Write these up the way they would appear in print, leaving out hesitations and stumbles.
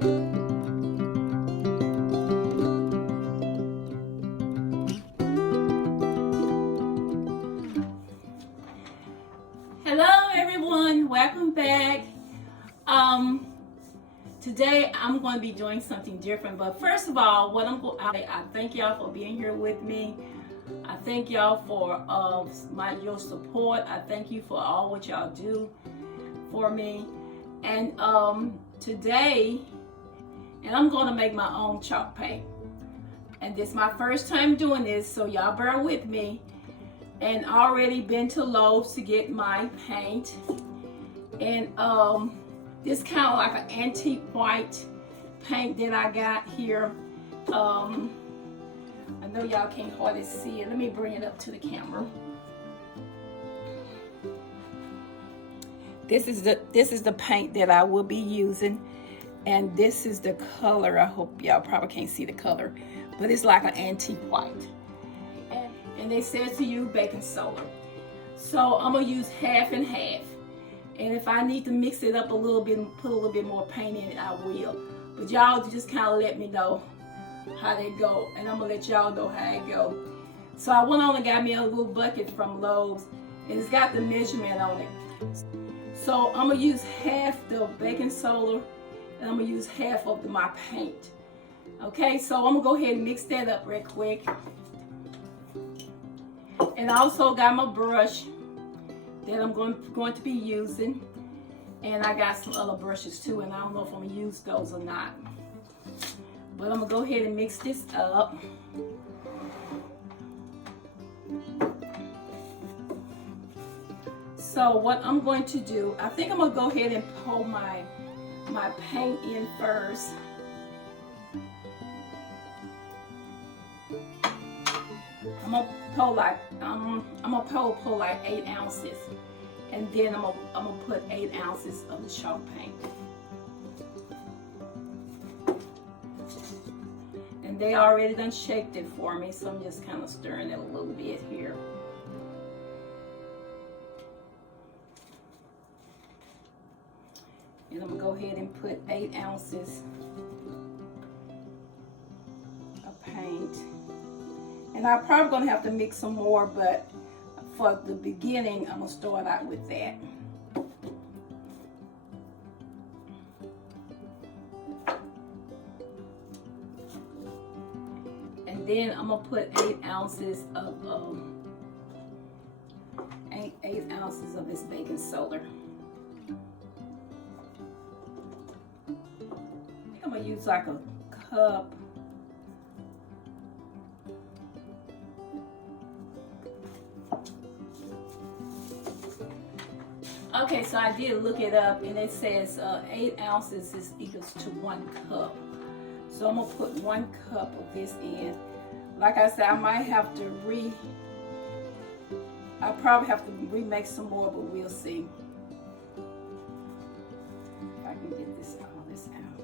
Hello everyone, welcome back. Today I'm going to be doing something different, but first of all, I thank y'all for being here with me. I thank y'all for your support. I thank you for all what y'all do for me. And today, I'm going to make my own chalk paint. And this is my first time doing this, so y'all bear with me. And already been to Lowe's to get my paint. And this kind of like an antique white paint that I got here. I know y'all can't hardly see it. Let me bring it up to the camera. This is the paint that I will be using, and this is the color. I hope y'all probably can't see the color, but it's like an antique white. And they said to use baking soda. So I'm gonna use half and half. And if I need to mix it up a little bit and put a little bit more paint in it, I will. But y'all just kind of let me know how they go, and I'm gonna let y'all know how it go. So I went on and got me a little bucket from Lowe's, and it's got the measurement on it. So I'm gonna use half the baking soda, and I'm gonna use half of my paint. Okay, so I'm gonna go ahead and mix that up real quick. And I also got my brush that I'm going to be using, and I got some other brushes too, and I don't know if I'm gonna use those or not. But I'm gonna go ahead and mix this up. So what I'm going to do, I think I'm gonna go ahead and pour my paint in first. I'm gonna pour like 8 ounces, and then I'm gonna put 8 ounces of the chalk paint. And they already done shaked it for me, so I'm just kind of stirring it a little bit here. And I'm gonna go ahead and put 8 ounces of paint. And I'm probably gonna have to mix some more, but for the beginning, I'm gonna start out with that. And then I'm gonna put 8 ounces of 8 ounces of this baking soda. I think I'm gonna use like a cup. Okay, so I did look it up, and it says 8 ounces is equals to 1 cup. So I'm gonna put 1 cup of this in. Like I said, I might have to I probably have to remake some more, but we'll see. If I can get all this out.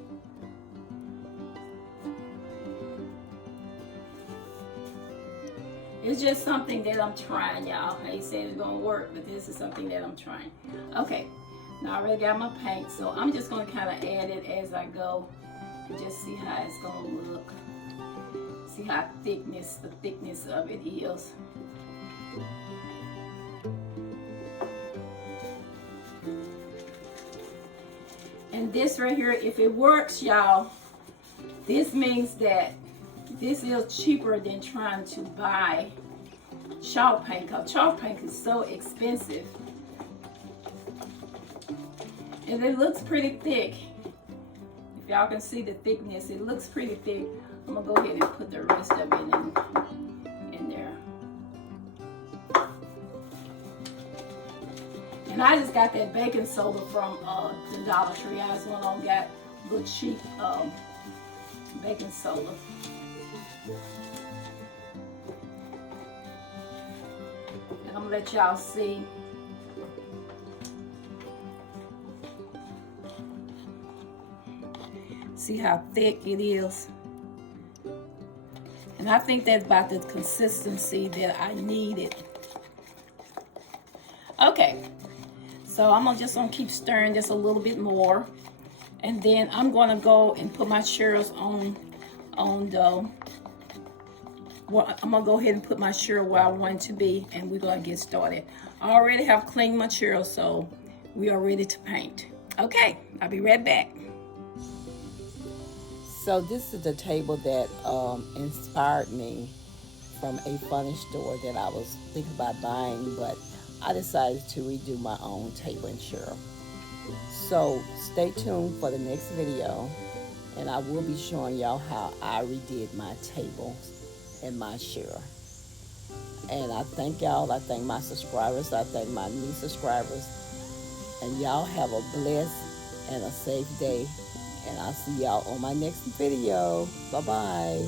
It's just something that I'm trying, y'all. I ain't saying it's gonna work, but this is something that I'm trying. Okay, now I already got my paint, so I'm just gonna kind of add it as I go and just see how it's gonna look. See how the thickness of it is. And this right here, if it works, y'all, this means that this is cheaper than trying to buy chalk paint, because chalk paint is so expensive. And it looks pretty thick. If y'all can see the thickness, it looks pretty thick. I'm gonna go ahead and put the rest of it in there. And I just got that baking soda from the Dollar Tree. I just went on and got a little cheap baking soda. And I'm gonna let y'all see. See how thick it is. And I think that's about the consistency that I needed. Okay, so I'm just gonna keep stirring this a little bit more. And then I'm gonna go and put my churros on the, well, I'm gonna go ahead and put my churro where I want it to be, and we're gonna get started. I already have cleaned my churros, so we are ready to paint. Okay, I'll be right back. So this is the table that inspired me from a furniture store that I was thinking about buying, but I decided to redo my own table and churro. So stay tuned for the next video, and I will be showing y'all how I redid my table and my churro. And I thank y'all. I thank my subscribers. I thank my new subscribers. And y'all have a blessed and a safe day. And I'll see y'all on my next video. Bye-bye.